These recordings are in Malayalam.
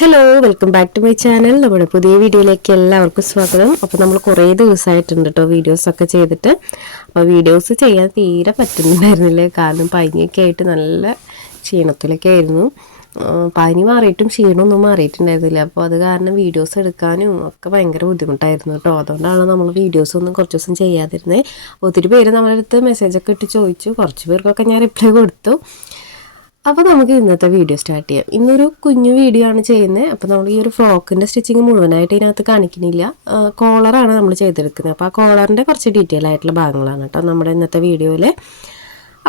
Hello welcome back to my channel. നമ്മുടെ പുതിയ വീഡിയോയിലേക്ക് എല്ലാവർക്കും സ്വാഗതം. അപ്പോൾ നമ്മൾ കുറേ ദിവസമായിട്ടുണ്ട് കേട്ടോ വീഡിയോസൊക്കെ ചെയ്തിട്ട്. അപ്പോൾ വീഡിയോസ് ചെയ്യാൻ തീരെ പറ്റുന്നുണ്ടായിരുന്നില്ല, കാരണം പനിയൊക്കെ ആയിട്ട് നല്ല ക്ഷീണത്തിലൊക്കെ ആയിരുന്നു. പനി മാറിയിട്ടും ക്ഷീണമൊന്നും മാറിയിട്ടുണ്ടായിരുന്നില്ല. അപ്പോൾ അത് കാരണം വീഡിയോസ് എടുക്കാനും ഒക്കെ ഭയങ്കര ബുദ്ധിമുട്ടായിരുന്നു കേട്ടോ. അതുകൊണ്ടാണ് നമ്മൾ വീഡിയോസൊന്നും കുറച്ച് ദിവസം ചെയ്യാതിരുന്നത്. ഒത്തിരി പേര് നമ്മളെ അടുത്ത് മെസ്സേജൊക്കെ ഇട്ട് ചോദിച്ചു, കുറച്ച് പേർക്കൊക്കെ ഞാൻ റിപ്ലൈ കൊടുത്തു. അപ്പോൾ നമുക്ക് ഇന്നത്തെ വീഡിയോ സ്റ്റാർട്ട് ചെയ്യാം. ഇന്നൊരു കുഞ്ഞു വീഡിയോ ആണ് ചെയ്യുന്നത്. അപ്പോൾ നമ്മൾ ഈ ഒരു ഫ്രോക്കിൻ്റെ സ്റ്റിച്ചിങ് മുഴുവനായിട്ട് ഇതിനകത്ത് കാണിക്കുന്നില്ല, കോളറാണ് നമ്മൾ ചെയ്തെടുക്കുന്നത്. അപ്പോൾ ആ കോളറിൻ്റെ കുറച്ച് ഡീറ്റെയിൽ ആയിട്ടുള്ള ഭാഗങ്ങളാണ് കേട്ടോ നമ്മുടെ ഇന്നത്തെ വീഡിയോയിൽ.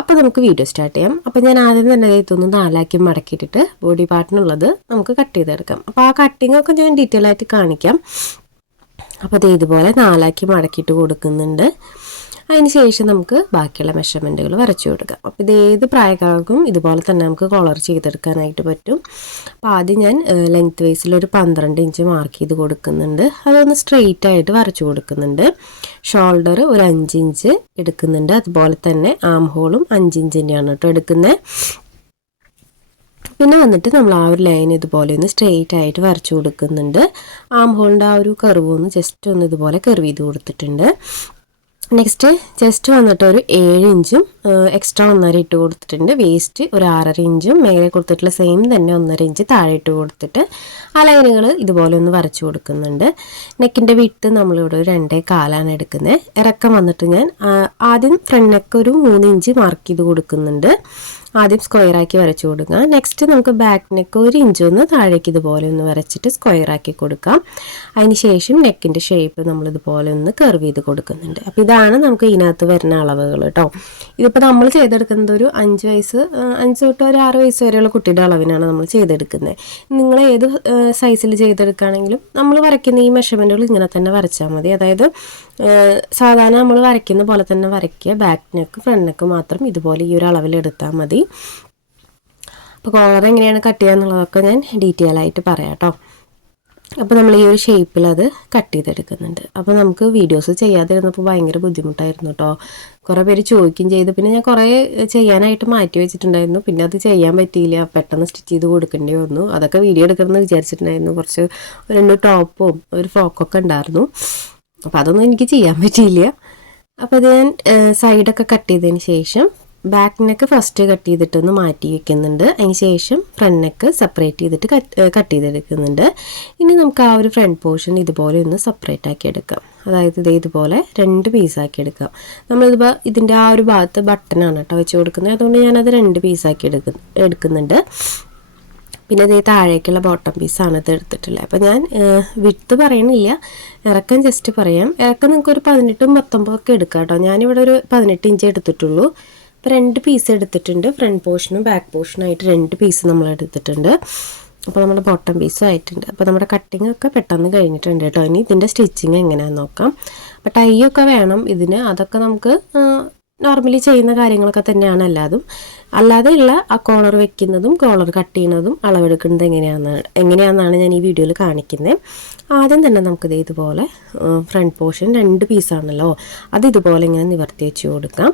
അപ്പോൾ നമുക്ക് വീഡിയോ സ്റ്റാർട്ട് ചെയ്യാം. അപ്പോൾ ഞാൻ ആദ്യം തന്നെ ഇതൊന്ന് നാലാക്കി മടക്കിയിട്ടിട്ട് ബോഡി പാർട്ടിനുള്ളത് നമുക്ക് കട്ട് ചെയ്തെടുക്കാം. അപ്പോൾ ആ കട്ടിങ്ങൊക്കെ ഞാൻ ഡീറ്റെയിൽ ആയിട്ട് കാണിക്കാം. അപ്പോൾ അത് ഇതുപോലെ നാലാക്കി മടക്കിയിട്ട് കൊടുക്കുന്നുണ്ട്. അതിന് ശേഷം നമുക്ക് ബാക്കിയുള്ള മെഷർമെൻറ്റുകൾ വരച്ചു കൊടുക്കാം. അപ്പോൾ ഇത് ഏത് പ്രായക്കാർക്കും ഇതുപോലെ തന്നെ നമുക്ക് കോളർ ചെയ്തെടുക്കാനായിട്ട് പറ്റും. അപ്പോൾ ആദ്യം ഞാൻ ലെങ്ത് വൈസിലൊരു 12 ഇഞ്ച് മാർക്ക് ചെയ്ത് കൊടുക്കുന്നുണ്ട്. അതൊന്ന് സ്ട്രെയിറ്റ് ആയിട്ട് വരച്ചു കൊടുക്കുന്നുണ്ട്. ഷോൾഡർ ഒരു 5 ഇഞ്ച് എടുക്കുന്നുണ്ട്. അതുപോലെ തന്നെ ആം ഹോളും 5 ഇഞ്ച് തന്നെയാണ് കേട്ടോ എടുക്കുന്നത്. പിന്നെ വന്നിട്ട് നമ്മൾ ആ ഒരു ലൈൻ ഇതുപോലെ ഒന്ന് സ്ട്രെയിറ്റ് ആയിട്ട് വരച്ചു കൊടുക്കുന്നുണ്ട്. ആം ഹോളിൻ്റെ ആ ഒരു കർവ് ഒന്ന് ജസ്റ്റ് ഒന്ന് ഇതുപോലെ കർവ് ചെയ്ത് കൊടുത്തിട്ടുണ്ട്. നെക്സ്റ്റ് ചെസ്റ്റ് വന്നിട്ട് ഒരു 7 ഇഞ്ചും എക്സ്ട്രാ 1.5 ഇട്ട് കൊടുത്തിട്ടുണ്ട്. വേസ്റ്റ് ഒരു 6.5 ഇഞ്ചും മേലെ കൊടുത്തിട്ടുള്ള സെയിം തന്നെ 1.5 ഇഞ്ച് താഴെ ഇട്ട് കൊടുത്തിട്ട് ആ ലൈനുകൾ ഇതുപോലെ ഒന്ന് വരച്ചു കൊടുക്കുന്നുണ്ട്. നെക്കിൻ്റെ വിട്ട് നമ്മളിവിടെ ഒരു 2.25 എടുക്കുന്നത്. ഇറക്കം വന്നിട്ട് ഞാൻ ആദ്യം ഫ്രണ്ട് നെക്ക് ഒരു 3 ഇഞ്ച് മാർക്ക് ചെയ്ത് കൊടുക്കുന്നുണ്ട്. ആദ്യം സ്ക്വയറാക്കി വരച്ചു കൊടുക്കാം. നെക്സ്റ്റ് നമുക്ക് ബാക്ക് നെക്ക് 1 ഇഞ്ച് ഒന്ന് താഴേക്ക് ഇതുപോലെ ഒന്ന് വരച്ചിട്ട് സ്ക്വയറാക്കി കൊടുക്കാം. അതിന് ശേഷം നെക്കിൻ്റെ ഷേപ്പ് നമ്മളിതുപോലെ ഒന്ന് കർവ് ചെയ്ത് കൊടുക്കുന്നുണ്ട്. അപ്പോൾ ഇതാണ് നമുക്ക് ഇതിനകത്ത് വരുന്ന അളവുകൾ കേട്ടോ. ഇതിപ്പോൾ നമ്മൾ ചെയ്തെടുക്കുന്നത് ഒരു 5 തൊട്ട് ഒരു 6 വയസ്സ് വരെയുള്ള കുട്ടിയുടെ അളവിനാണ് നമ്മൾ ചെയ്തെടുക്കുന്നത്. നിങ്ങൾ ഏത് സൈസിൽ ചെയ്തെടുക്കുകയാണെങ്കിലും നമ്മൾ വരയ്ക്കുന്ന ഈ മെഷർമെൻറ്റുകൾ ഇങ്ങനെ തന്നെ വരച്ചാൽ മതി. അതായത് സാധാരണ നമ്മൾ വരയ്ക്കുന്ന പോലെ തന്നെ വരയ്ക്കുക. ബാക്ക് നെക്ക് ഫ്രണ്ട് നെക്ക് മാത്രം ഇതുപോലെ ഈ ഒരു അളവിൽ എടുത്താൽ മതി. അപ്പോൾ കോളർ എങ്ങനെയാണ് കട്ട് ചെയ്യുക എന്നുള്ളതൊക്കെ ഞാൻ ഡീറ്റെയിൽ ആയിട്ട് പറയാം കേട്ടോ. അപ്പോൾ നമ്മൾ ഈ ഒരു ഷേപ്പിൽ അത് കട്ട് ചെയ്തെടുക്കുന്നുണ്ട്. അപ്പോൾ നമുക്ക് വീഡിയോസ് ചെയ്യാതിരുന്നപ്പോൾ ഭയങ്കര ബുദ്ധിമുട്ടായിരുന്നു കേട്ടോ. കുറേ പേര് ചോദിക്കുകയും ചെയ്തു. പിന്നെ ഞാൻ കുറേ ചെയ്യാനായിട്ട് മാറ്റി വെച്ചിട്ടുണ്ടായിരുന്നു. പിന്നെ അത് ചെയ്യാൻ പറ്റിയില്ല, പെട്ടെന്ന് സ്റ്റിച്ച് ചെയ്ത് കൊടുക്കേണ്ടി വന്നു. അതൊക്കെ വീഡിയോ എടുക്കണമെന്ന് വിചാരിച്ചിട്ടുണ്ടായിരുന്നു. കുറച്ച് 2 ടോപ്പും ഒരു ഫ്രോക്കൊക്കെ ഉണ്ടായിരുന്നു. അപ്പോൾ അതൊന്നും എനിക്ക് ചെയ്യാൻ പറ്റിയില്ല. അപ്പോൾ ഇത് ഞാൻ സൈഡൊക്കെ കട്ട് ചെയ്തതിന് ശേഷം ബാക്ക് നെക്ക് ഫസ്റ്റ് കട്ട് ചെയ്തിട്ടൊന്ന് മാറ്റി വയ്ക്കുന്നുണ്ട്. അതിന് ശേഷം ഫ്രണ്ട് നെക്ക് സെപ്പറേറ്റ് ചെയ്തിട്ട് കട്ട് ചെയ്തെടുക്കുന്നുണ്ട്. ഇനി നമുക്ക് ആ ഒരു ഫ്രണ്ട് പോർഷൻ ഇതുപോലെ ഒന്ന് സെപ്പറേറ്റ് ആക്കി എടുക്കാം. അതായത് ഇതുപോലെ 2 പീസാക്കി എടുക്കാം. നമ്മളിതിപ്പോൾ ഇതിൻ്റെ ആ ഒരു ഭാഗത്ത് ബട്ടനാണ് കേട്ടോ വെച്ച് കൊടുക്കുന്നത്. അതുകൊണ്ട് ഞാനത് 2 പീസാക്കി എടുക്കുന്നുണ്ട്. പിന്നെ ഇത് താഴേക്കുള്ള ബോട്ടം പീസാണ് ഇത് എടുത്തിട്ടുള്ളത്. അപ്പോൾ ഞാൻ വിട്ട് പറയണില്ല, ഇറക്കം ജസ്റ്റ് പറയാം. ഇറക്കം നിങ്ങൾക്ക് ഒരു 18ഉം 19 ഒക്കെ എടുക്കാം കേട്ടോ. ഞാനിവിടെ ഒരു 18 ഇഞ്ച് എടുത്തിട്ടുള്ളൂ. ഇപ്പോൾ 2 പീസ് എടുത്തിട്ടുണ്ട്. ഫ്രണ്ട് പോർഷനും ബാക്ക് പോർഷനും ആയിട്ട് 2 പീസ് നമ്മൾ എടുത്തിട്ടുണ്ട്. അപ്പോൾ നമ്മുടെ ബോട്ടം പീസും ആയിട്ടുണ്ട്. അപ്പോൾ നമ്മുടെ കട്ടിങ് ഒക്കെ പെട്ടെന്ന് കഴിഞ്ഞിട്ടുണ്ട് കേട്ടോ. ഇനി ഇതിൻ്റെ സ്റ്റിച്ചിങ് എങ്ങനെയാണെന്ന് നോക്കാം. അപ്പോൾ ടൈ ഒക്കെ വേണം ഇതിന്. അതൊക്കെ നമുക്ക് നോർമലി ചെയ്യുന്ന കാര്യങ്ങളൊക്കെ തന്നെയാണ് എല്ലാതും. അല്ലാതെ ഉള്ള ആ കോളർ വെക്കുന്നതും കോളർ കട്ട് ചെയ്യുന്നതും അളവെടുക്കുന്നത് എങ്ങനെയാണെന്നാണ് ഞാൻ ഈ വീഡിയോയിൽ കാണിക്കുന്നത്. ആദ്യം തന്നെ നമുക്കിത് ഇതുപോലെ ഫ്രണ്ട് പോർഷൻ 2 പീസാണല്ലോ, അത് ഇതുപോലെ ഇങ്ങനെ നിവർത്തി വെച്ച് കൊടുക്കാം.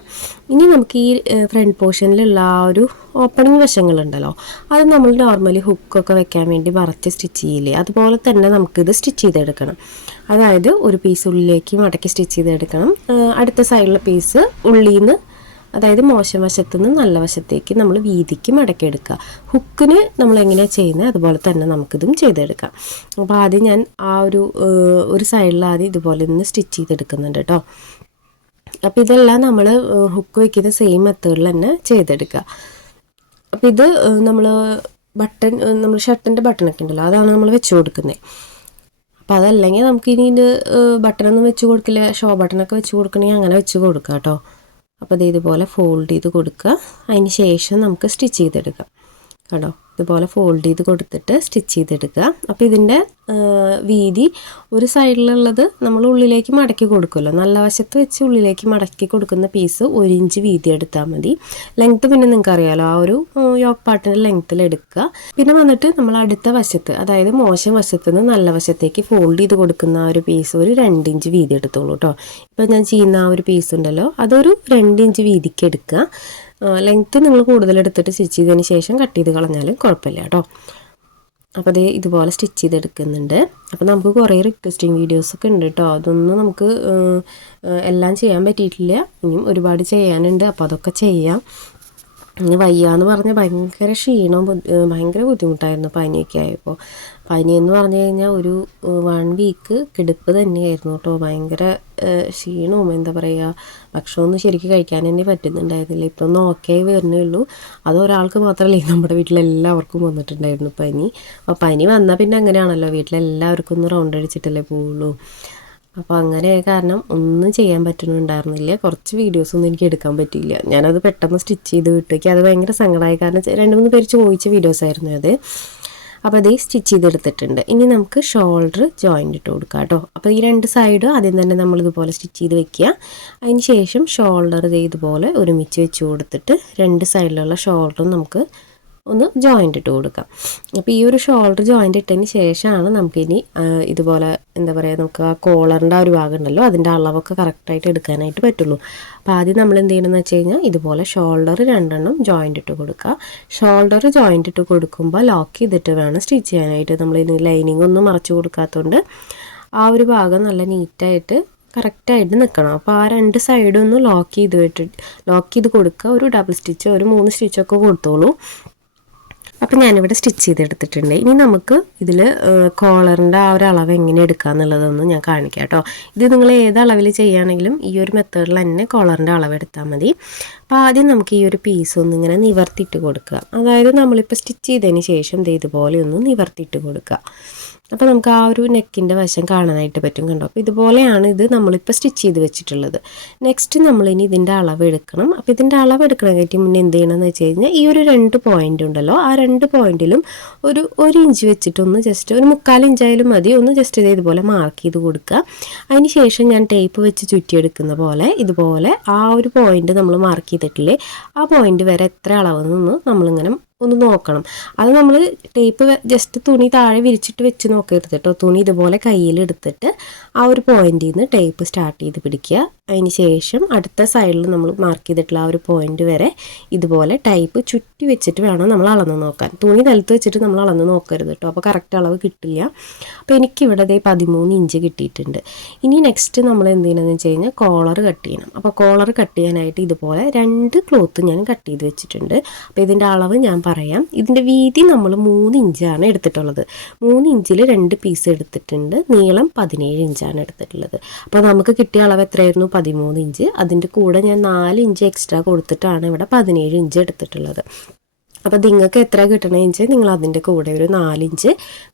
ഇനി നമുക്ക് ഈ ഫ്രണ്ട് പോർഷനിലുള്ള ആ ഒരു ഓപ്പണിംഗ് വശങ്ങളുണ്ടല്ലോ, അത് നമ്മൾ നോർമലി ഹുക്കൊക്കെ വെക്കാൻ വേണ്ടി മറച്ച് സ്റ്റിച്ച് ചെയ്യില്ലേ, അതുപോലെ തന്നെ നമുക്കിത് സ്റ്റിച്ച് ചെയ്തെടുക്കണം. അതായത് ഒരു പീസ് ഉള്ളിലേക്ക് മടക്കി സ്റ്റിച്ച് ചെയ്തെടുക്കണം. അടുത്ത സൈഡിലുള്ള പീസ് ഉള്ളിൽ നിന്ന്, അതായത് മോശം വശത്തു നിന്ന് നല്ല വശത്തേക്ക് നമ്മൾ വീതിക്ക് മടക്കിയെടുക്കുക. ഹുക്കിന് നമ്മൾ എങ്ങനെയാണ് ചെയ്യുന്നത് അതുപോലെ തന്നെ നമുക്കിതും ചെയ്തെടുക്കാം. അപ്പോൾ ആദ്യം ഞാൻ ആ ഒരു സൈഡിൽ ആദ്യം ഇതുപോലെ ഒന്ന് സ്റ്റിച്ച് ചെയ്തെടുക്കുന്നുണ്ട് കേട്ടോ. അപ്പോൾ ഇതെല്ലാം നമ്മൾ ഹുക്ക് വയ്ക്കുന്ന സെയിം മെത്തേഡിൽ തന്നെ ചെയ്തെടുക്കുക. അപ്പോൾ ഇത് നമ്മൾ ഷർട്ടിൻ്റെ ബട്ടണൊക്കെ ഉണ്ടല്ലോ, അതാണ് നമ്മൾ വെച്ച് കൊടുക്കുന്നത്. അപ്പോൾ അതല്ലെങ്കിൽ നമുക്ക് ഇനി ഇത് ബട്ടണൊന്നും വെച്ച് കൊടുക്കില്ല, ഷോ ബട്ടണൊക്കെ വെച്ച് കൊടുക്കണമെങ്കിൽ അങ്ങനെ വെച്ച് കൊടുക്കുക കേട്ടോ. അപ്പോൾ ഇത് ഇതുപോലെ ഫോൾഡ് ചെയ്ത് കൊടുക്കുക. അതിന് ശേഷം നമുക്ക് സ്റ്റിച്ച് ചെയ്തെടുക്കാം കേട്ടോ. ഇതുപോലെ ഫോൾഡ് ചെയ്ത് കൊടുത്തിട്ട് സ്റ്റിച്ച് ചെയ്തെടുക്കുക. അപ്പോൾ ഇതിൻ്റെ വീതി ഒരു സൈഡിലുള്ളത് നമ്മൾ ഉള്ളിലേക്ക് മടക്കി കൊടുക്കുമല്ലോ, നല്ല വശത്ത് വെച്ച് ഉള്ളിലേക്ക് മടക്കി കൊടുക്കുന്ന പീസ് 1 ഇഞ്ച് വീതി എടുത്താൽ മതി. ലെങ്ത്ത് പിന്നെ നിങ്ങൾക്ക് അറിയാമല്ലോ, ആ ഒരു യോക്ക് പാർട്ടിൻ്റെ ലെങ്ത്തിൽ എടുക്കുക. പിന്നെ വന്നിട്ട് നമ്മൾ അടുത്ത വശത്ത്, അതായത് മോശം വശത്ത് നിന്ന് നല്ല വശത്തേക്ക് ഫോൾഡ് ചെയ്ത് കൊടുക്കുന്ന ആ ഒരു പീസ് ഒരു 2 ഇഞ്ച് വീതി എടുത്തോളൂ കേട്ടോ. ഇപ്പോൾ ഞാൻ ചെയ്യുന്ന ആ ഒരു പീസ് ഉണ്ടല്ലോ, അതൊരു 2 ഇഞ്ച് വീതിക്ക് എടുക്കുക. ലെങ്ത്ത് നിങ്ങൾ കൂടുതൽ എടുത്തിട്ട് സ്റ്റിച്ച് ചെയ്തതിന് ശേഷം കട്ട് ചെയ്ത് കളഞ്ഞാലും കുഴപ്പമില്ല കേട്ടോ. അപ്പോൾ അത് ഇതുപോലെ സ്റ്റിച്ച് ചെയ്തെടുക്കുന്നുണ്ട്. അപ്പോൾ നമുക്ക് കുറേ റിക്വസ്റ്റിംഗ് വീഡിയോസൊക്കെ ഉണ്ട് കേട്ടോ. അതൊന്നും നമുക്ക് എല്ലാം ചെയ്യാൻ പറ്റിയിട്ടില്ല, ഇനിയും ഒരുപാട് ചെയ്യാനുണ്ട്. അപ്പോൾ അതൊക്കെ ചെയ്യാം. ഇനി വയ്യാന്ന് പറഞ്ഞാൽ ഭയങ്കര ക്ഷീണവും ഭയങ്കര ബുദ്ധിമുട്ടായിരുന്നു പനിയൊക്കെ ആയപ്പോൾ. പനിയെന്ന് പറഞ്ഞു കഴിഞ്ഞാൽ ഒരു 1 വീക്ക് കിടപ്പ് തന്നെയായിരുന്നു കേട്ടോ. ഭയങ്കര ക്ഷീണവും എന്താ പറയുക, ഭക്ഷണമൊന്നും ശരിക്കും കഴിക്കാൻ തന്നെ പറ്റുന്നുണ്ടായിരുന്നില്ല. ഇപ്പം ഒന്ന് ഓക്കെ ആയി വരുന്നേ ഉള്ളൂ. അത് ഒരാൾക്ക് മാത്രമല്ല, നമ്മുടെ വീട്ടിലെല്ലാവർക്കും വന്നിട്ടുണ്ടായിരുന്നു പനി. അപ്പോൾ പനി വന്നാൽ പിന്നെ അങ്ങനെയാണല്ലോ, വീട്ടിലെല്ലാവർക്കും ഒന്ന് റൗണ്ട് അടിച്ചിട്ടല്ലേ പോവുള്ളൂ. അപ്പോൾ അങ്ങനെ കാരണം ഒന്നും ചെയ്യാൻ പറ്റുന്നുണ്ടായിരുന്നില്ല. കുറച്ച് വീഡിയോസൊന്നും എനിക്ക് എടുക്കാൻ പറ്റിയില്ല. ഞാനത് പെട്ടെന്ന് സ്റ്റിച്ച് ചെയ്ത് വിട്ടേക്ക്. അത് ഭയങ്കര സങ്കടമായി, കാരണം 2-3 പേര് ചോദിച്ച വീഡിയോസായിരുന്നു അത്. അപ്പോൾ അത് സ്റ്റിച്ച് ചെയ്തെടുത്തിട്ടുണ്ട്. ഇനി നമുക്ക് ഷോൾഡർ ജോയിൻ്റ് ഇട്ട് കൊടുക്കാം കേട്ടോ. അപ്പോൾ ഈ 2 സൈഡും ആദ്യം തന്നെ നമ്മളിതുപോലെ സ്റ്റിച്ച് ചെയ്ത് വെക്കുക. അതിന് ശേഷം ഷോൾഡർ ഇതുപോലെ ഒരുമിച്ച് വെച്ച് കൊടുത്തിട്ട് 2 സൈഡിലുള്ള ഷോൾഡറും നമുക്ക് ഒന്ന് ജോയിൻ്റ് ഇട്ട് കൊടുക്കാം. അപ്പോൾ ഈ ഒരു ഷോൾഡർ ജോയിൻ്റ് ഇട്ടതിന് ശേഷമാണ് നമുക്കിനി ഇതുപോലെ എന്താ പറയുക, നമുക്ക് ആ കോളറിൻ്റെ ആ ഒരു ഭാഗം ഉണ്ടല്ലോ, അതിൻ്റെ അളവൊക്കെ കറക്റ്റായിട്ട് എടുക്കാനായിട്ട് പറ്റുള്ളൂ. അപ്പോൾ ആദ്യം നമ്മൾ എന്ത് ചെയ്യണമെന്ന് വെച്ച് കഴിഞ്ഞാൽ ഇതുപോലെ ഷോൾഡർ 2 ജോയിൻ്റ് ഇട്ട് കൊടുക്കുക. ഷോൾഡർ ജോയിൻ്റ് ഇട്ട് കൊടുക്കുമ്പോൾ ലോക്ക് ചെയ്തിട്ട് വേണം സ്റ്റിച്ച് ചെയ്യാനായിട്ട്. നമ്മളിനി ലൈനിങ് ഒന്നും മറച്ചു കൊടുക്കാത്തതുകൊണ്ട് ആ ഒരു ഭാഗം നല്ല നീറ്റായിട്ട് കറക്റ്റായിട്ട് നിൽക്കണം. അപ്പോൾ ആ 2 സൈഡും ഒന്ന് ലോക്ക് ചെയ്ത് കൊടുക്കുക. ഒരു ഡബിൾ സ്റ്റിച്ചോ ഒരു 3 സ്റ്റിച്ചൊക്കെ കൊടുത്തോളൂ. അപ്പോൾ ഞാനിവിടെ സ്റ്റിച്ച് ചെയ്തെടുത്തിട്ടുണ്ട്. ഇനി നമുക്ക് ഇതിൽ കോളറിൻ്റെ ആ ഒരു അളവ് എങ്ങനെ എടുക്കുക എന്നുള്ളതൊന്നും ഞാൻ കാണിക്കാം കേട്ടോ. ഇത് നിങ്ങൾ ഏത് അളവിൽ ചെയ്യുകയാണെങ്കിലും ഈ ഒരു മെത്തേഡിൽ തന്നെ കോളറിൻ്റെ അളവ് എടുത്താൽ മതി. അപ്പോൾ ആദ്യം നമുക്ക് ഈ ഒരു പീസ് ഒന്നിങ്ങനെ നിവർത്തിയിട്ട് കൊടുക്കുക. അതായത് നമ്മളിപ്പോൾ സ്റ്റിച്ച് ചെയ്തതിന് ശേഷം ഇതുപോലെ ഒന്ന് നിവർത്തിയിട്ട് കൊടുക്കുക. അപ്പോൾ നമുക്ക് ആ ഒരു നെക്കിൻ്റെ വശം കാണാനായിട്ട് പറ്റും, കണ്ടോ. അപ്പോൾ ഇതുപോലെയാണ് ഇത് നമ്മളിപ്പോൾ സ്റ്റിച്ച് ചെയ്ത് വെച്ചിട്ടുള്ളത്. നെക്സ്റ്റ് നമ്മളിനി ഇതിൻ്റെ അളവ് എടുക്കണം. അപ്പോൾ ഇതിൻ്റെ അളവ് എടുക്കണമെങ്കിൽ മുന്നേ എന്ത് ചെയ്യണമെന്ന് വെച്ച് കഴിഞ്ഞാൽ ഈ ഒരു 2 പോയിൻ്റ് ഉണ്ടല്ലോ, ആ 2 പോയിൻറ്റിലും ഒരു 1 ഇഞ്ച് വെച്ചിട്ടൊന്ന് ജസ്റ്റ് ഒരു 3/4 ഇഞ്ചായാലും മതി, ഒന്ന് ജസ്റ്റ് ഇതുപോലെ മാർക്ക് ചെയ്ത് കൊടുക്കുക. അതിന് ശേഷം ഞാൻ ടേപ്പ് വെച്ച് ചുറ്റിയെടുക്കുന്ന പോലെ ഇതുപോലെ ആ ഒരു പോയിൻ്റ് നമ്മൾ മാർക്ക് ചെയ്തിട്ടില്ലേ, ആ പോയിൻ്റ് വരെ എത്ര അളവെന്നൊന്ന് നമ്മളിങ്ങനെ ഒന്ന് നോക്കണം. അത് നമ്മൾ ടേപ്പ് ജസ്റ്റ് തുണി താഴെ വിരിച്ചിട്ട് വെച്ച് നോക്കരുത് കേട്ടോ. തുണി ഇതുപോലെ കയ്യിലെടുത്തിട്ട് ആ ഒരു പോയിന്റിൽ നിന്ന് ടേപ്പ് സ്റ്റാർട്ട് ചെയ്ത് പിടിക്കുക. അതിന് ശേഷം അടുത്ത സൈഡിൽ നമ്മൾ മാർക്ക് ചെയ്തിട്ടുള്ള ആ ഒരു പോയിന്റ് വരെ ഇതുപോലെ ടൈപ്പ് ചുറ്റി വെച്ചിട്ട് വേണം നമ്മൾ അളന്ന് നോക്കാൻ. തുണി നിലത്ത് വെച്ചിട്ട് നമ്മൾ അളന്ന് നോക്കരുത് കേട്ടോ, അപ്പോൾ കറക്റ്റ് അളവ് കിട്ടില്ല. അപ്പോൾ എനിക്കിവിടെ 13 ഇഞ്ച് കിട്ടിയിട്ടുണ്ട്. ഇനി നെക്സ്റ്റ് നമ്മൾ എന്ത് ചെയ്യണമെന്ന് വെച്ച് കഴിഞ്ഞാൽ കോളർ കട്ട് ചെയ്യണം. അപ്പോൾ കോളർ കട്ട് ചെയ്യാനായിട്ട് ഇതുപോലെ 2 ക്ലോത്ത് ഞാൻ കട്ട് ചെയ്ത് വെച്ചിട്ടുണ്ട്. അപ്പോൾ ഇതിൻ്റെ അളവ് ഞാൻ പറയാം. ഇതിൻ്റെ വീതി നമ്മൾ 3 ഇഞ്ചാണ് എടുത്തിട്ടുള്ളത്. 3 ഇഞ്ചിൽ 2 പീസ് എടുത്തിട്ടുണ്ട്. നീളം 17 ഇഞ്ചാണ് എടുത്തിട്ടുള്ളത്. അപ്പോൾ നമുക്ക് കിട്ടിയ അളവ് എത്രയായിരുന്നു? 13 ഇഞ്ച്. അതിൻ്റെ കൂടെ ഞാൻ 4 ഇഞ്ച് എക്സ്ട്രാ കൊടുത്തിട്ടാണ് ഇവിടെ 17 ഇഞ്ച് എടുത്തിട്ടുള്ളത്. അപ്പോൾ നിങ്ങൾക്ക് എത്ര കിട്ടണമെന്ന് നിങ്ങൾ അതിൻ്റെ കൂടെ ഒരു 4 ഇഞ്ച്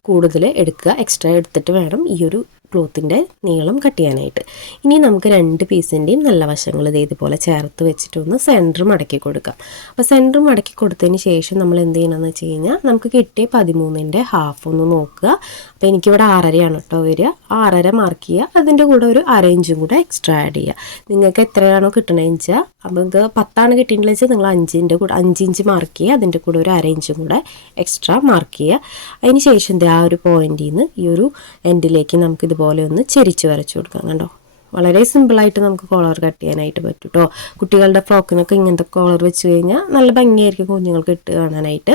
കൂടുതൽ എടുക്കുക. എക്സ്ട്രാ എടുത്തിട്ട് വേണം ഈ ഒരു ക്ലോത്തിൻ്റെ നീളം കട്ട് ചെയ്യാനായിട്ട്. ഇനി നമുക്ക് 2 പീസിൻ്റെയും നല്ല വശങ്ങൾ ഇതുപോലെ ചേർത്ത് വെച്ചിട്ടൊന്ന് സെൻറ്റർ മടക്കി കൊടുക്കാം. അപ്പോൾ സെൻറ്റർ മടക്കി കൊടുത്തതിന് ശേഷം നമ്മൾ എന്ത് ചെയ്യണമെന്ന് വെച്ച് കഴിഞ്ഞാൽ നമുക്ക് കിട്ടിയ 13ൻ്റെ ഹാഫ് ഒന്ന് നോക്കുക. അപ്പോൾ എനിക്കിവിടെ 6.5 കേട്ടോ വരിക. 6.5 മാർക്ക് ചെയ്യുക. അതിൻ്റെ കൂടെ ഒരു 1/2 ഇഞ്ചും കൂടെ എക്സ്ട്രാ ആഡ് ചെയ്യുക. നിങ്ങൾക്ക് എത്രയാണോ കിട്ടണമെന്ന് വെച്ചാൽ, അപ്പോൾ ഇത് 10 കിട്ടിയിട്ടുണ്ടെന്ന് വെച്ചാൽ നിങ്ങൾ 5 ഇഞ്ച് മാർക്ക് ചെയ്യുക. അതിൻ്റെ കൂടെ ഒരു 1/2 ഇഞ്ചും കൂടെ എക്സ്ട്രാ മാർക്ക് ചെയ്യുക. അതിന് ശേഷം ആ ഒരു പോയിന്റിൽ നിന്ന് ഈ ഒരു എൻഡിലേക്ക് നമുക്ക് ഇതുപോലെ ഒന്ന് ചെരിച്ച് വരച്ചു കൊടുക്കാം. കണ്ടോ, വളരെ സിമ്പിളായിട്ട് നമുക്ക് കോളർ കട്ട് ചെയ്യാനായിട്ട് പറ്റും കേട്ടോ. കുട്ടികളുടെ ഫ്രോക്കിനൊക്കെ ഇങ്ങനത്തെ കോളർ വെച്ച് കഴിഞ്ഞാൽ നല്ല ഭംഗിയായിരിക്കും കുഞ്ഞുങ്ങൾക്ക് ഇട്ട് കാണാനായിട്ട്.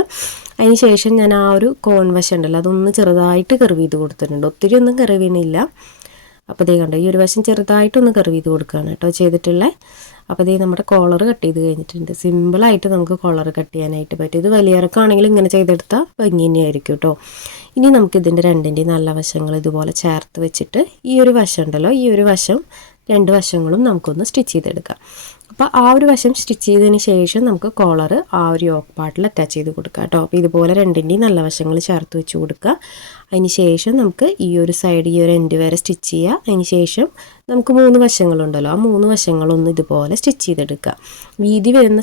അതിന് ശേഷം ഞാൻ ആ ഒരു കോൺ വശം ഉണ്ടല്ലോ, അതൊന്ന് ചെറുതായിട്ട് കർവ് ചെയ്ത് കൊടുത്തിട്ടുണ്ട്. ഒത്തിരി ഒന്നും കർവ് ചെയ്യണില്ല. അപ്പോൾ ഇതേ കണ്ടോ, ഈ ഒരു വശം ചെറുതായിട്ടൊന്ന് കർവ് ചെയ്ത് കൊടുക്കുകയാണ് കേട്ടോ ചെയ്തിട്ടുള്ളത്. അപ്പോൾ ഇതേ നമ്മുടെ കോളർ കട്ട് ചെയ്ത് കഴിഞ്ഞിട്ടുണ്ട്. സിമ്പിളായിട്ട് നമുക്ക് കോളർ കട്ട് ചെയ്യാനായിട്ട് പറ്റും. ഇത് വലിയവർക്കാണെങ്കിലും ഇങ്ങനെ ചെയ്തെടുത്താൽ ഭംഗി തന്നെയായിരിക്കും കേട്ടോ. ഇനി നമുക്കിതിൻ്റെ 2ൻ്റെയും നല്ല വശങ്ങൾ ഇതുപോലെ ചേർത്ത് വെച്ചിട്ട് ഈ ഒരു വശം ഉണ്ടല്ലോ, ഈ ഒരു വശം 2 വശങ്ങളും നമുക്കൊന്ന് സ്റ്റിച്ച് ചെയ്തെടുക്കാം. അപ്പോൾ ആ ഒരു വശം സ്റ്റിച്ച് ചെയ്തതിന് ശേഷം നമുക്ക് കോളർ ആ ഒരു യോക്ക് പാർട്ടിൽ അറ്റാച്ച് ചെയ്ത് കൊടുക്കുക കേട്ടോ. അപ്പോൾ ഇതുപോലെ 2ൻ്റെയും നല്ല വശങ്ങൾ ചേർത്ത് വെച്ച് കൊടുക്കുക. അതിന് ശേഷം നമുക്ക് ഈ ഒരു സൈഡ് ഈ ഒരു എൻഡ് വരെ സ്റ്റിച്ച് ചെയ്യുക. അതിന് ശേഷം നമുക്ക് 3 വശങ്ങളുണ്ടല്ലോ, ആ 3 വശങ്ങളൊന്ന് ഇതുപോലെ സ്റ്റിച്ച് ചെയ്തെടുക്കുക. വീതി വരുന്ന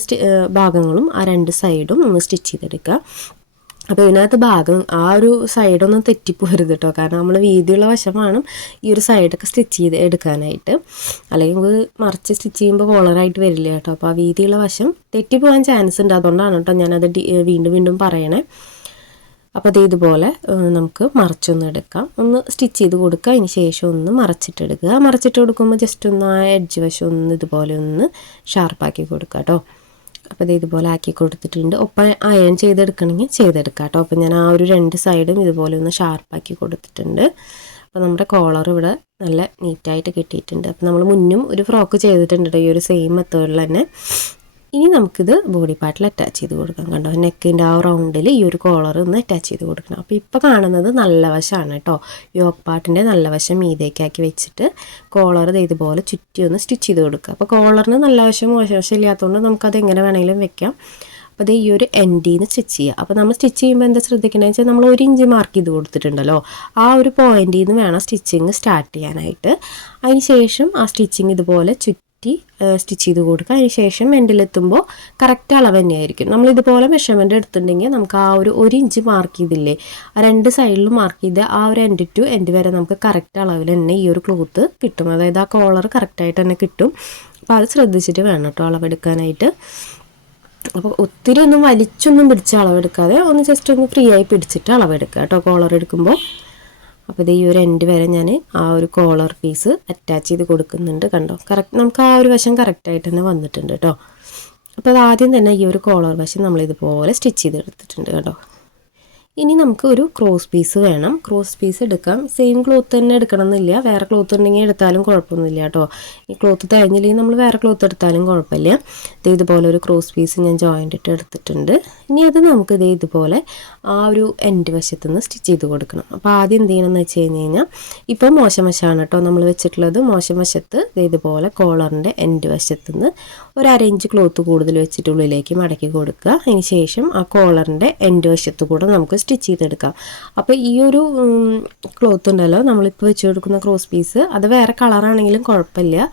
ഭാഗങ്ങളും ആ 2 സൈഡും ഒന്ന് സ്റ്റിച്ച് ചെയ്തെടുക്കുക. അപ്പോൾ ഇതിനകത്ത് ആ ഒരു സൈഡൊന്നും തെറ്റിപ്പോരുത് കേട്ടോ, കാരണം നമ്മൾ വീതിയുള്ള വശമാണ് ഈ ഒരു സൈഡൊക്കെ സ്റ്റിച്ച് ചെയ്ത് എടുക്കാനായിട്ട്. അല്ലെങ്കിൽ നമുക്ക് മറിച്ച് സ്റ്റിച്ച് ചെയ്യുമ്പോൾ കോളറായിട്ട് വരില്ല കേട്ടോ. അപ്പോൾ ആ വീതിയുള്ള വശം തെറ്റിപ്പോകാൻ ചാൻസ് ഉണ്ട്. അതുകൊണ്ടാണ് കേട്ടോ ഞാനത് വീണ്ടും പറയണേ. അപ്പോൾ അത് ഇതുപോലെ നമുക്ക് മറിച്ചൊന്ന് എടുക്കാം, ഒന്ന് സ്റ്റിച്ച് ചെയ്ത് കൊടുക്കുക. അതിന് ശേഷം ഒന്ന് മറിച്ചിട്ടെടുക്കുക. മറിച്ചിട്ട് കൊടുക്കുമ്പോൾ ജസ്റ്റ് ഒന്ന് ആ എഡ്ജ് വശം ഒന്ന് ഇതുപോലെ ഒന്ന് ഷാർപ്പാക്കി കൊടുക്കുക കേട്ടോ. അപ്പോൾ ഇത് ഇതുപോലെ ആക്കി കൊടുത്തിട്ടുണ്ട്. ഒപ്പം അയൺ ചെയ്തെടുക്കണമെങ്കിൽ ചെയ്തെടുക്കാം കേട്ടോ. അപ്പോൾ ഞാൻ ആ ഒരു 2 സൈഡും ഇതുപോലെ ഒന്ന് ഷാർപ്പാക്കി കൊടുത്തിട്ടുണ്ട്. അപ്പോൾ നമ്മുടെ കോളർ ഇവിടെ നല്ല നീറ്റായിട്ട് കിട്ടിയിട്ടുണ്ട്. അപ്പോൾ നമ്മൾ മുന്നും ഒരു ഫ്രോക്ക് ചെയ്തിട്ടുണ്ട് ഈ ഒരു സെയിം മെത്തേഡിൽ തന്നെ. ഇനി നമുക്കിത് ബോഡി പാർട്ടിൽ അറ്റാച്ച് ചെയ്ത് കൊടുക്കാം. കണ്ടോ, നെക്കിൻ്റെ ആ റൗണ്ടിൽ ഈ ഒരു കോളർ ഒന്ന് അറ്റാച്ച് ചെയ്ത് കൊടുക്കണം. അപ്പോൾ ഇപ്പോൾ കാണുന്നത് നല്ല വശമാണ് കേട്ടോ. യോക്ക് പാർട്ടിൻ്റെ നല്ല വശം മീതേക്കാക്കി വെച്ചിട്ട് കോളർ ഇതുപോലെ ചുറ്റി ഒന്ന് സ്റ്റിച്ച് ചെയ്ത് കൊടുക്കുക. അപ്പോൾ കോളറിന് നല്ല വശം മോശം വശം ഇല്ലാത്തതുകൊണ്ട് നമുക്കത് എങ്ങനെ വേണമെങ്കിലും വെക്കാം. അപ്പോൾ അത് ഈ ഒരു എൻഡിൽ നിന്ന് സ്റ്റിച്ച് ചെയ്യുക. അപ്പോൾ നമ്മൾ സ്റ്റിച്ച് ചെയ്യുമ്പോൾ എന്താ ശ്രദ്ധിക്കണമെന്ന് വെച്ചാൽ നമ്മൾ 1 ഇഞ്ച് മാർക്ക് ചെയ്ത് കൊടുത്തിട്ടുണ്ടല്ലോ, ആ ഒരു പോയിന്റിൽ നിന്ന് വേണം സ്റ്റിച്ചിങ് സ്റ്റാർട്ട് ചെയ്യാനായിട്ട്. അതിന് ശേഷം ആ സ്റ്റിച്ചിങ് ഇതുപോലെ സ്റ്റിച്ച് ചെയ്ത് കൊടുക്കുക. അതിന് ശേഷം എൻഡിലെത്തുമ്പോൾ കറക്റ്റ് അളവ് തന്നെയായിരിക്കും. നമ്മളിതുപോലെ മെഷർമെൻറ്റ് എടുത്തിട്ടുണ്ടെങ്കിൽ നമുക്ക് ആ ഒരു 1 ഇഞ്ച് മാർക്ക് ചെയ്തില്ലേ, ആ 2 സൈഡിലും മാർക്ക് ചെയ്ത് ആ ഒരു എൻഡ് ടു എൻഡ് വരെ നമുക്ക് കറക്റ്റ് അളവിൽ തന്നെ ഈ ഒരു ക്ലോത്ത് കിട്ടും. അതായത് ആ കോളർ കറക്റ്റായിട്ട് തന്നെ കിട്ടും. അപ്പോൾ അത് ശ്രദ്ധിച്ചിട്ട് വേണം കേട്ടോ അളവെടുക്കാനായിട്ട്. അപ്പോൾ ഒത്തിരി ഒന്നും വലിച്ചൊന്നും പിടിച്ച് അളവെടുക്കാതെ ഒന്ന് ജസ്റ്റ് ഒന്ന് ഫ്രീ ആയി പിടിച്ചിട്ട് അളവെടുക്കുക കേട്ടോ കോളർ എടുക്കുമ്പോൾ. അപ്പോൾ ഇത് ഈ ഒരു എൻഡ് വരെ ഞാൻ ആ ഒരു കോളർ പീസ് അറ്റാച്ച് ചെയ്ത് കൊടുക്കുന്നുണ്ട്. കണ്ടോ, കറക്റ്റ് നമുക്ക് ആ ഒരു വശം കറക്റ്റായിട്ട് തന്നെ വന്നിട്ടുണ്ട് കേട്ടോ. അപ്പോൾ അത് ആദ്യം തന്നെ ഈ ഒരു കോളർ വശം നമ്മളിതുപോലെ സ്റ്റിച്ച് ചെയ്തെടുത്തിട്ടുണ്ട് കേട്ടോ. ഇനി നമുക്ക് ഒരു ക്രോസ് പീസ് വേണം. ക്രോസ് പീസ് എടുക്കാം. സെയിം ക്ലോത്ത് തന്നെ എടുക്കണം എന്നില്ല, വേറെ ക്ലോത്ത് ഉണ്ടെങ്കിൽ എടുത്താലും കുഴപ്പമൊന്നുമില്ല കേട്ടോ. ഈ ക്ലോത്ത് തയ്ഞ്ഞില്ലെങ്കിൽ നമ്മൾ വേറെ ക്ലോത്ത് എടുത്താലും കുഴപ്പമില്ല. ഇതുപോലെ ഒരു ക്രോസ് പീസ് ഞാൻ ജോയിൻ്റ് ഇട്ട് എടുത്തിട്ടുണ്ട്. ഇനി അത് നമുക്ക് ഇതുപോലെ ആ ഒരു എൻഡ് വശത്ത് നിന്ന് സ്റ്റിച്ച് ചെയ്ത് കൊടുക്കണം. അപ്പോൾ ആദ്യം എന്ത് ചെയ്യണമെന്ന് വെച്ച് കഴിഞ്ഞാൽ, ഇപ്പോൾ മോശം വശമാണ് കേട്ടോ നമ്മൾ വെച്ചിട്ടുള്ളത്. മോശം വശത്ത് ഇതുപോലെ കോളറിൻ്റെ എൻഡ് വശത്ത് നിന്ന് ഒരു 1/2 ഇഞ്ച് ക്ലോത്ത് കൂടുതൽ വെച്ചിട്ട് ഉള്ളിലേക്ക് മടക്കി കൊടുക്കുക. അതിന് ശേഷം ആ കോളറിൻ്റെ എൻഡ് വശത്ത് കൂടെ നമുക്ക് സ്റ്റിച്ച് ചെയ്തെടുക്കാം. അപ്പോൾ ഈ ഒരു ക്ലോത്ത് ഉണ്ടല്ലോ നമ്മളിപ്പോൾ വെച്ച് കൊടുക്കുന്ന ക്രോസ് പീസ്, അത് വേറെ കളറാണെങ്കിലും കുഴപ്പമില്ല.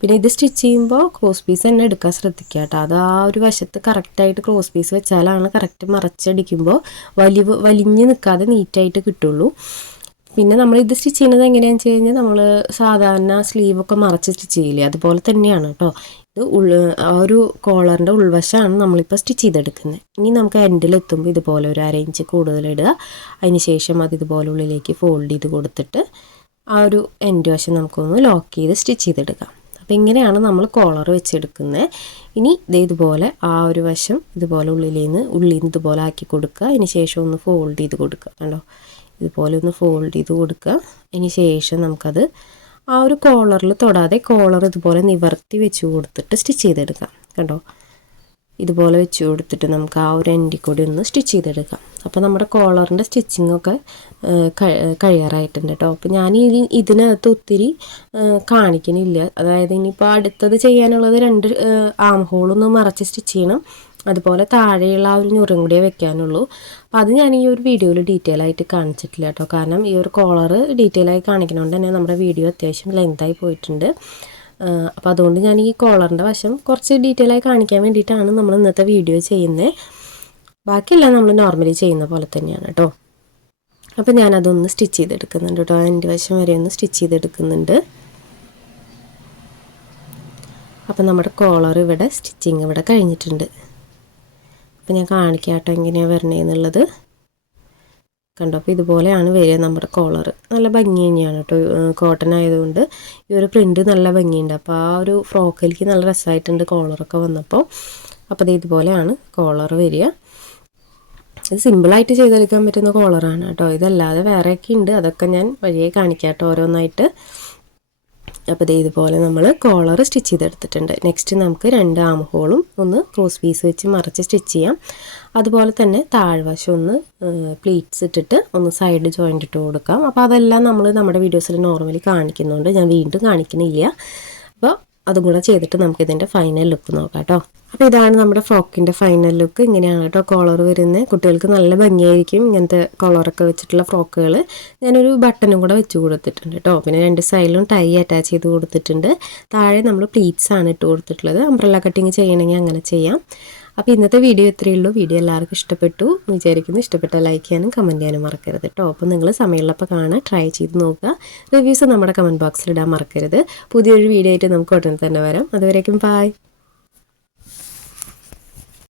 പിന്നെ ഇത് സ്റ്റിച്ച് ചെയ്യുമ്പോൾ ക്രോസ് പീസ് തന്നെ എടുക്കാൻ ശ്രദ്ധിക്കുക കേട്ടോ. അത് ആ ഒരു വശത്ത് കറക്റ്റായിട്ട് ക്രോസ് പീസ് വെച്ചാലാണ് കറക്റ്റ് മറച്ചടിക്കുമ്പോൾ വലിഞ്ഞ് നിൽക്കാതെ നീറ്റായിട്ട് കിട്ടുള്ളൂ. പിന്നെ നമ്മളിത് സ്റ്റിച്ച് ചെയ്യുന്നത് എങ്ങനെയാണെന്ന് വെച്ച് കഴിഞ്ഞാൽ, നമ്മൾ സാധാരണ സ്ലീവൊക്കെ മറച്ച് സ്റ്റിച്ച് ചെയ്യില്ലേ, അതുപോലെ തന്നെയാണ് കേട്ടോ. ഇത് ആ ഒരു കോളറിൻ്റെ ഉൾവശമാണ് നമ്മളിപ്പോൾ സ്റ്റിച്ച് ചെയ്തെടുക്കുന്നത്. ഇനി നമുക്ക് എൻഡിലെത്തുമ്പോൾ ഇതുപോലെ ഒരു 1/2 ഇഞ്ച് കൂടുതലിടുക. അതിന് ശേഷം അത് ഇതുപോലെ ഉള്ളിലേക്ക് ഫോൾഡ് ചെയ്ത് കൊടുത്തിട്ട് ആ ഒരു എൻഡ് വശം നമുക്കൊന്ന് ലോക്ക് ചെയ്ത് സ്റ്റിച്ച് ചെയ്തെടുക്കാം. അപ്പോൾ ഇങ്ങനെയാണ് നമ്മൾ കോളർ വെച്ചെടുക്കുന്നത്. ഇനി ഇതുപോലെ ആ ഒരു വശം ഇതുപോലെ ഉള്ളിൽ നിന്ന് ഇതുപോലെ ആക്കി കൊടുക്കുക. അതിന് ശേഷം ഒന്ന് ഫോൾഡ് ചെയ്ത് കൊടുക്കുക. കണ്ടോ, ഇതുപോലെ ഒന്ന് ഫോൾഡ് ചെയ്ത് കൊടുക്കുക. അതിന് ശേഷം നമുക്കത് ആ ഒരു കോളറിൽ തൊടാതെ കോളർ ഇതുപോലെ നിവർത്തി വെച്ച് കൊടുത്തിട്ട് സ്റ്റിച്ച് ചെയ്തെടുക്കാം. കണ്ടോ, ഇതുപോലെ വെച്ച് കൊടുത്തിട്ട് നമുക്ക് ആ ഒരു എൻഡിൽ കൂടി ഒന്ന് സ്റ്റിച്ച് ചെയ്തെടുക്കാം. അപ്പോൾ നമ്മുടെ കോളറിൻ്റെ സ്റ്റിച്ചിങ്ങൊക്കെ കഴിയാറായിട്ടുണ്ട് കേട്ടോ. അപ്പോൾ ഞാൻ ഇതിനകത്ത് ഒത്തിരി കാണിക്കണില്ല. അതായത് ഇനിയിപ്പോൾ അടുത്തത് ചെയ്യാനുള്ളത് 2 ആം ഹോളൊന്ന് മറച്ച് സ്റ്റിച്ച് ചെയ്യണം. അതുപോലെ താഴെയുള്ള ആ ഒരു ഞുറും കൂടിയേ വെക്കാനുള്ളൂ. അപ്പോൾ അത് ഞാൻ ഈ ഒരു വീഡിയോയിൽ ഡീറ്റെയിൽ ആയിട്ട് കാണിച്ചിട്ടില്ല കേട്ടോ. കാരണം ഈ ഒരു കോളർ ഡീറ്റെയിൽ ആയി കാണിക്കണോണ്ട് തന്നെ നമ്മുടെ വീഡിയോ അത്യാവശ്യം ലെങ്തായി പോയിട്ടുണ്ട്. അപ്പോൾ അതുകൊണ്ട് ഞാൻ ഈ കോളറിൻ്റെ വശം കുറച്ച് ഡീറ്റെയിൽ ആയി കാണിക്കാൻ വേണ്ടിയിട്ടാണ് നമ്മൾ ഇന്നത്തെ വീഡിയോ ചെയ്യുന്നത്. ബാക്കിയെല്ലാം നമ്മൾ നോർമലി ചെയ്യുന്ന പോലെ തന്നെയാണ് കേട്ടോ. അപ്പോൾ ഞാനതൊന്ന് സ്റ്റിച്ച് ചെയ്തെടുക്കുന്നുണ്ട് കേട്ടോ. എൻ്റെ വശം വരെ ഒന്ന് സ്റ്റിച്ച് ചെയ്തെടുക്കുന്നുണ്ട്. അപ്പോൾ നമ്മുടെ കോളർ ഇവിടെ സ്റ്റിച്ചിങ് ഇവിടെ കഴിഞ്ഞിട്ടുണ്ട്. അപ്പോൾ ഞാൻ കാണിക്കാം കേട്ടോ എങ്ങനെയാണ് വരണേന്നുള്ളത്. കണ്ടോ, അപ്പോൾ ഇതുപോലെയാണ് വരിക നമ്മുടെ കോളർ. നല്ല ഭംഗി തന്നെയാണ് കേട്ടോ. കോട്ടൺ ആയതുകൊണ്ട് ഈ ഒരു പ്രിൻറ്റ് നല്ല ഭംഗിയുണ്ട്. അപ്പോൾ ആ ഒരു ഫ്രോക്കിലേക്ക് നല്ല രസമായിട്ടുണ്ട് കോളറൊക്കെ വന്നപ്പോൾ. അപ്പോൾ ഇതുപോലെയാണ് കോളർ വരിക. ഇത് സിമ്പിളായിട്ട് ചെയ്തെടുക്കാൻ പറ്റുന്ന കോളറാണ് കേട്ടോ. ഇതല്ലാതെ വേറെയൊക്കെ ഉണ്ട്, അതൊക്കെ ഞാൻ വഴിയെ കാണിക്കാം കേട്ടോ ഓരോന്നായിട്ട്. അപ്പോൾ ഇതുപോലെ നമ്മൾ കോളർ സ്റ്റിച്ച് ചെയ്തെടുത്തിട്ടുണ്ട്. നെക്സ്റ്റ് നമുക്ക് 2 ആം ഹോളും ഒന്ന് ക്രോസ് പീസ് വെച്ച് മറിച്ച് സ്റ്റിച്ച് ചെയ്യാം. അതുപോലെ തന്നെ താഴ്വശം ഒന്ന് പ്ലീറ്റ്സ് ഇട്ടിട്ട് ഒന്ന് സൈഡ് ജോയിൻ്റ് ഇട്ട് കൊടുക്കാം. അപ്പോൾ അതെല്ലാം നമ്മൾ നമ്മുടെ വീഡിയോസിൽ നോർമലി കാണിക്കുന്നുണ്ട്, ഞാൻ വീണ്ടും കാണിക്കുന്നില്ല. അപ്പോൾ അതും കൂടെ ചെയ്തിട്ട് നമുക്കിതിൻ്റെ ഫൈനൽ ലുക്ക് നോക്കാം കേട്ടോ. അപ്പോൾ ഇതാണ് നമ്മുടെ ഫ്രോക്കിൻ്റെ ഫൈനൽ ലുക്ക്. ഇങ്ങനെയാണ് കേട്ടോ കോളർ വരുന്നത്. കുട്ടികൾക്ക് നല്ല ഭംഗിയായിരിക്കും ഇങ്ങനത്തെ കോളറൊക്കെ വെച്ചിട്ടുള്ള ഫ്രോക്കുകൾ. ഞാനൊരു ബട്ടണും കൂടെ വെച്ച് കൊടുത്തിട്ടുണ്ട് കേട്ടോ. പിന്നെ 2 സൈഡിലും ടൈ അറ്റാച്ച് ചെയ്ത് കൊടുത്തിട്ടുണ്ട്. താഴെ നമ്മൾ പ്ലീറ്റ്സ് ആണ് ഇട്ട് കൊടുത്തിട്ടുള്ളത്. അംബ്രല്ല കട്ടിങ് ചെയ്യണമെങ്കിൽ അങ്ങനെ ചെയ്യാം. അപ്പോൾ ഇന്നത്തെ വീഡിയോ ഇത്രയേ ഉള്ളൂ. വീഡിയോ എല്ലാവർക്കും ഇഷ്ടപ്പെട്ടു വിചാരിക്കുന്നു. ഇഷ്ടപ്പെട്ടാൽ ലൈക്ക് ചെയ്യാനും കമൻറ്റ് ചെയ്യാനും മറക്കരുത് കേട്ടോ. അപ്പോൾ നിങ്ങൾ സമയമുള്ളപ്പോൾ കാണാൻ ട്രൈ ചെയ്ത് നോക്കുക. റിവ്യൂസ് നമ്മുടെ കമൻറ്റ് ബോക്സിൽ ഇടാൻ മറക്കരുത്. പുതിയൊരു വീഡിയോ ആയിട്ട് നമുക്ക് ഉടനെ തന്നെ വരാം. അതുവരേക്കും ബൈ.